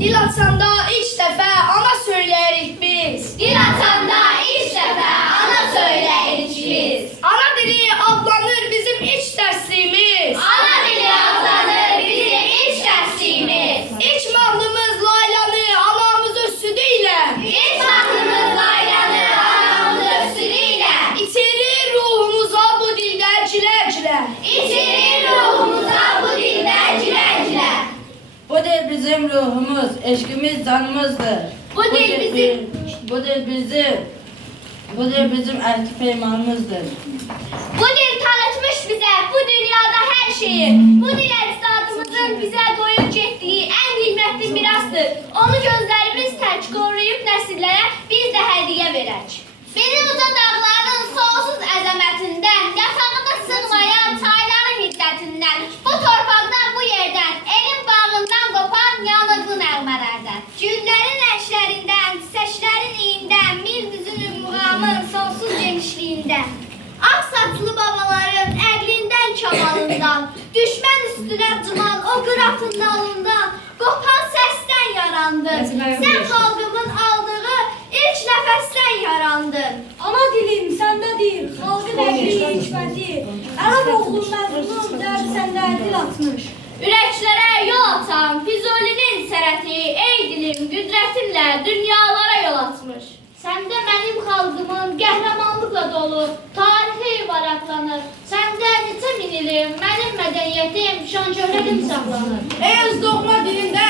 Dil atanda ilk dəfə ana söyləyirik biz. Dil atanda ilk dəfə ana söyləyirik biz. Ana dili adlanır bizim ilk dərsliyimiz. Ana dili adlanır bizim ilk dərsliyimiz. İlk mahnımız laylanı anamız öz südü ilə. İlk mahnımız laylanı anamız öz südü ilə. İçirir ruhumuza bu dildə cilə-cilə. İçirir ruhumuza bu dildə cilə-cilə. Bu dil bizim ruhumuz, eşkimiz, canımızdır. Bu dil bizim əhd peymanımızdır. Bu dil tanıtmış bize bu dünyada her şeyi. Bu dil ecdadımızın bize koyup getdiyi en kıymetli mirasdır. Onu gözlerimiz tək koruyup nesillere biz de hediye verək. Bizim uca dağların sonsuz əzəmətindən, yatağında sığmayan çayların hiddətindən, bu torpaqdan, bu yerdən, elin bağından qopan yanıqlı nəğmələrdən. Güllərin əşlərindən, çiçəklərin iyindən, mil düzünün muğamın sonsuz genişliyindən. Ak saçlı babaların əqlindən, kamalından, düşmən üstünə cıman o qıratın nalından, qopan səsdən yarandın. Sən xalqımın aldığı ilk nəfəsdən yarandın. Ana dilim səndədir, xalqın əqli hikməti. Ərəb oğlum məzlum dərd səndə dil atmış. Ürəklərə yol atan Füzulinin sərəti, ey dilim qüdrətinlə dünyalara yol atmış. Səndə mənim xalqımın qəhrəmanlıqla dolu tarixi ibarətlanır. Səndə neçə min ilim mənim mədəniyyətim, şan-şöhrətim saxlanır. Ey öz doğma dilində